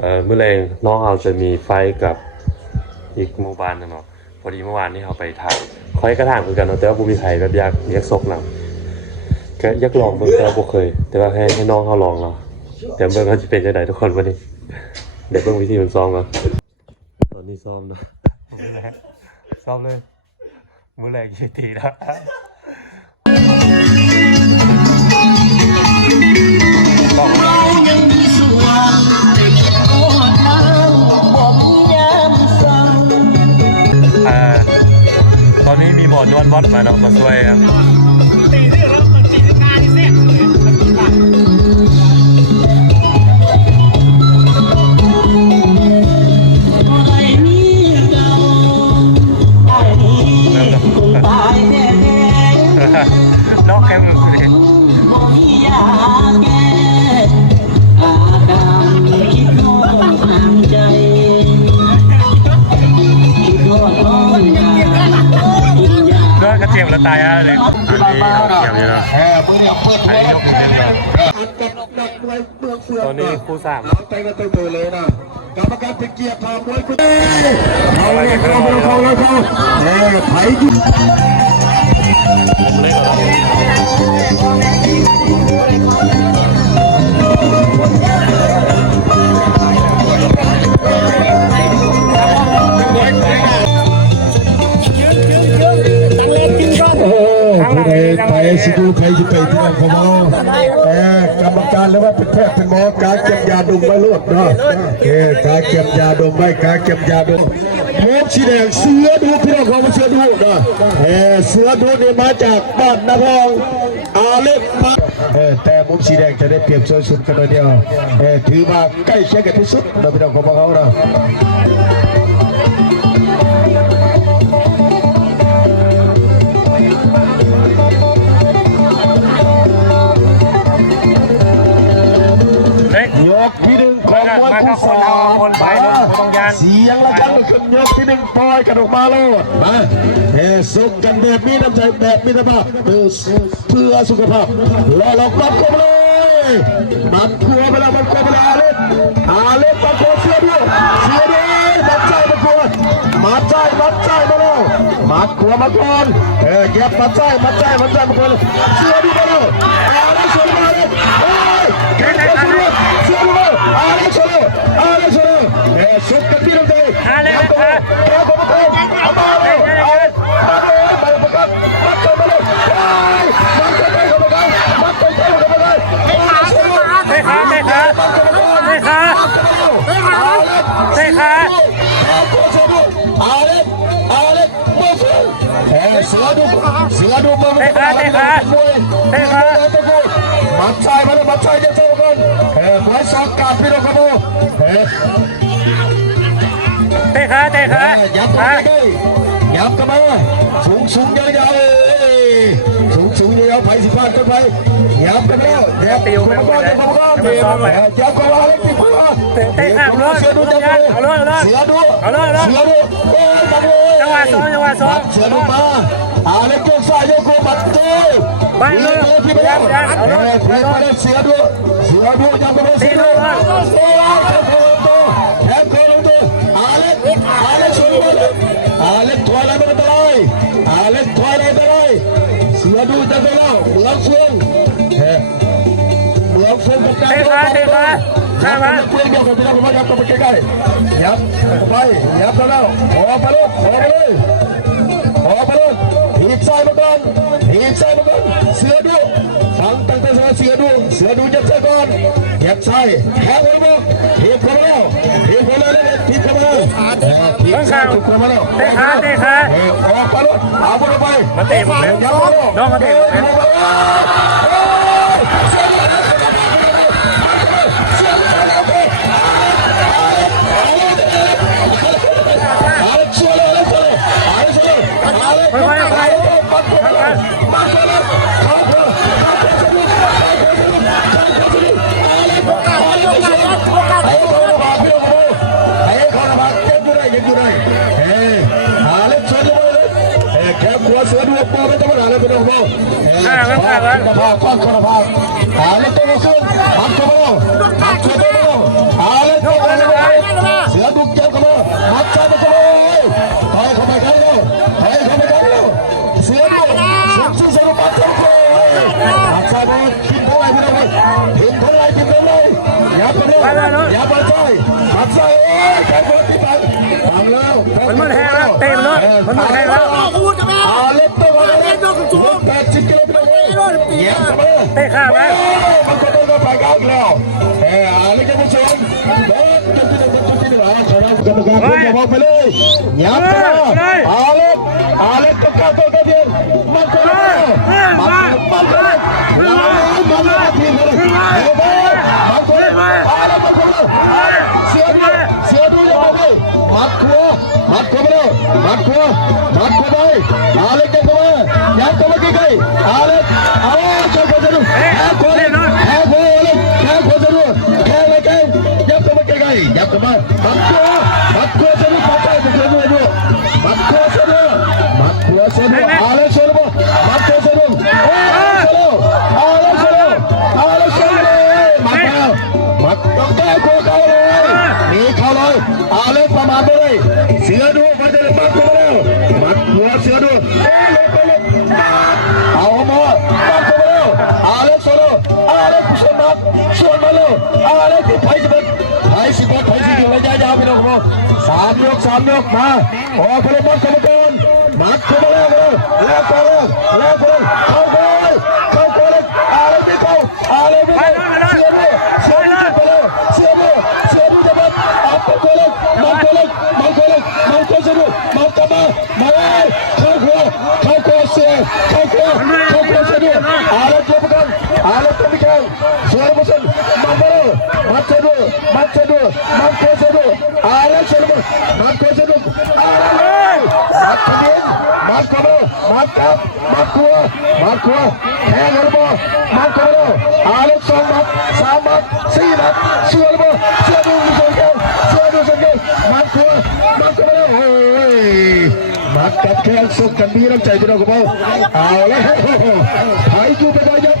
เออเมื่อแรงน้องเราจะมีไฟกับอีกหมู่บ้านหนึงเนาะพอดีเมื่อวานนี้เราไปทางคอยกระถางเหมือนกันเนาะแต่ว่าบุมีใครแบบยากยากซกนำก็ยากลองเบิ่งแต่ว่าบ่เคย แต่ว่าให้ให้น้องเขาลองเนาะเดี๋ยวเบิ่งเขาจะเป็นจังไดทุกคนวันนี้เดี๋ยวเบิ่งวิธีมันซ้อมก่อนตอนนี้ซ้อมนะซ้อมเลยมื้อแรกยี่ตีแล้ว อนนี้มีบอดนบอสมาเนาะมาช่วยครับ กระเทียมแล้วตายอะเลยอันนี้เอาเทียมอยู่เนาะแอบมึงอย่าเปิดอันนี้ยกหนึ่งเนาะกับนักมวยเมืองเฟืองตอนนี้คู่สามเอาไปกันตัวเลยนะกรรมการเป็นเกียรติทางมวยคุณเอาเลยเข้าเข้าเข้าเข้าเออไผ่ จะไปที่นั่นเขาบอกเออกรรมการแล้วว่าเป็นแพทย์เป็นหมอการเก็บยาดมไว้รวดเนาะเออการเก็บยาดมไว้การเก็บยาดมโมกสีแดงเสือดูพี่น้องของเสือดูนะเออเสือดูนี่มาจากบ้านนาพองอาเล็กมาเออแต่มุมสีแดงจะได้เปรียบโซสุดกันเลยเดียวเออถือว่าใกล้เคียงกันที่สุดนะพี่น้องของเขานะเสองคนไปต้องยานเสียงระฆังขึ้นยกที่หนึ่งปล่อยกระดูกมาโลดมาเฮ้สุกกันแบบมีน้ำใจแบบมีธรรมเพื่อเพื่อสุขภาพรอเรารับกันเลยมันครัวไปแล้วมันครัวไปแล้วอาเล็กอาเล็กมันครัวเสียด้วยเสียด้วยมัดใจมันครัวมัดใจมัดใจมาแล้วมัดครัวมาก่อนเออเก็บมัดใจมัดใจมัดใจมันครัวเสียด้วยมาแล้วอาเล็กเสียด้วยมา เสือดูมาเตะขาเตะขาเตะขามัดใจมาเลยมัดใจจะเจอกันเออไว้สองกาดพี่น้องครับเออเตะขาเตะขายับอะเข้าไปยับเข้ามาสูงสูงยาวๆสูงสูงยาวๆไผ่สิพานต้นไผ่ยับกันแล้วยับปิวไปหมดเลยยับเข้ามายับเข้ามาแล้วปิว เข้าเตะเตะข้างรถเสือดูจังเลยเอาเลยเอาเลยเสือดูเอาเลยเอาเลยเสือดูโอ้ยจังเลยจังหวะสองจังหวะสองเสือดูมาอาเล็กโยกซ้ายโยกขวาบัดเต้ไปเลยพี่ไปยัแล้วงยังเอาเลยเสือดูเสือดูเสือดูยังไม่ได้เสือดู ขาข้างมาเฟืองเดียวกันพี่น้องผมยับตัวไปใกล้ๆยับไปยับแล้วออกไปลูกออกไปเลยออกไปเลยหีบซ้ายมาก่อนหีบซ้ายมาก่อนเสือดูฟังตั้งแต่เสือดูเสือดูยับซ้ายก่อนยับซ้ายแขนหัวมุกหีบเข้ามาแล้วหีบเข้ามาแล้วหีบเข้ามาแล้วหีบซ้ายเข้ามาแล้วเตะขาเตะขาเออออกไปลูกเอาไปไปมาเตะผมเลยยับมาลูกน้องมาเตะผมเลย เสือดวปูเป็นตัวหนาเลยเป็นตัวโม่ข้างข้างข้างภาพก้อนคุณภาพหาเล่นตัวซึ่งหักตัวโม่หักตัวโม่หาเล่นตัวโม่เสือดุกเจ็บกับโม่หักใจกับโม่ถอยเข้าไปกันเลยถอยเข้าไปกันเลยเสือดุกสุดที่สนุกปัดตัวโม่หักใจโม่ทิ้งเท่าไรไม่ได้ทิ้งเท่าไรทิ้งเท่าไรอย่าไปเลยอย่าไปใจหักใจโอ้ยแข่งรถที่ไปทำแล้วมันมันแห้งแล้วเต็มแล้วมันมันแห้งแล้ว ตรเยี่ยมครับเตะข้ามแล้วมันก็ต้องไปกันแล้วเอออาเล็กท่านผู้ชมเดินจนที่หนึ่งจนที่หนึ่งเอาชนะกรรมการคุณจะมองไปเลยยับกันอาเล็กอาเล็กต้องการตัวกันเดียวมันก็เลยมันมันก็เลยมันก็เลยทีมเลยมันก็เลยอาเล็กมันก็เลยเสียดูเสียดูยังไงเลยมัดขัวมัดขัวไปเลยมัดขัวมัดขัวไปอาเล็ก จะเข้า ชวนมาแล้วอาเล็กที่ไผ่สิบเอ็ดไผ่สิบเอ็ดไผ่สิบเอ็ดระยะยาวพี่น้องครับสามยกสามยกมาออกพลังมัดเข้ามาก่อนมัดเข้ามาแล้วเลยแล้วก็เลยแล้วก็เลยเข้าไปเข้าไปเลยอาเล็กไม่เข้าอา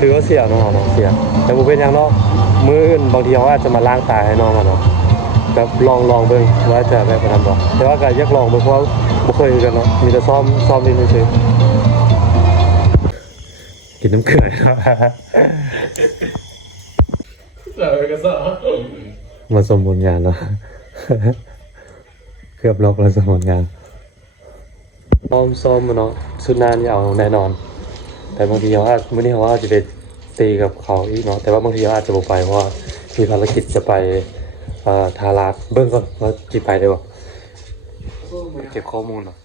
ถือว่าเสียเนาะเนาะเสีย แต่ผมเป็นอย่างเนาะมืออื่นบางทีเขาอาจจะมาล้างตาให้น้องอะเนาะแบบลองลองเบิ่งว่าจะได้ไปทำบ่แต่ว่าก็อยากลองเบิ่งเพราะว่าบ่เคยกันเนาะมีแต่ซ้อมซ้อมนิดนึงเฉยกินน้ำเกลือมาสมบูรณ์งานเนาะเกือบล็อกแล้วสมบูรณ์งานซ้อมซ้อมมาเนาะสุดนานยาวแน่นอน แต่บางทีเขาอาจไม่ได้เขาอาจจะไปตีกับเขาอีกเนาะแต่ว่าบางทีเขาอาจจะบ่ไปเพราะว่ามีภารกิจจะไปทาราดเบิ้งก่อนว่าจีไปได้บ่เก็บข้อมูลเนาะ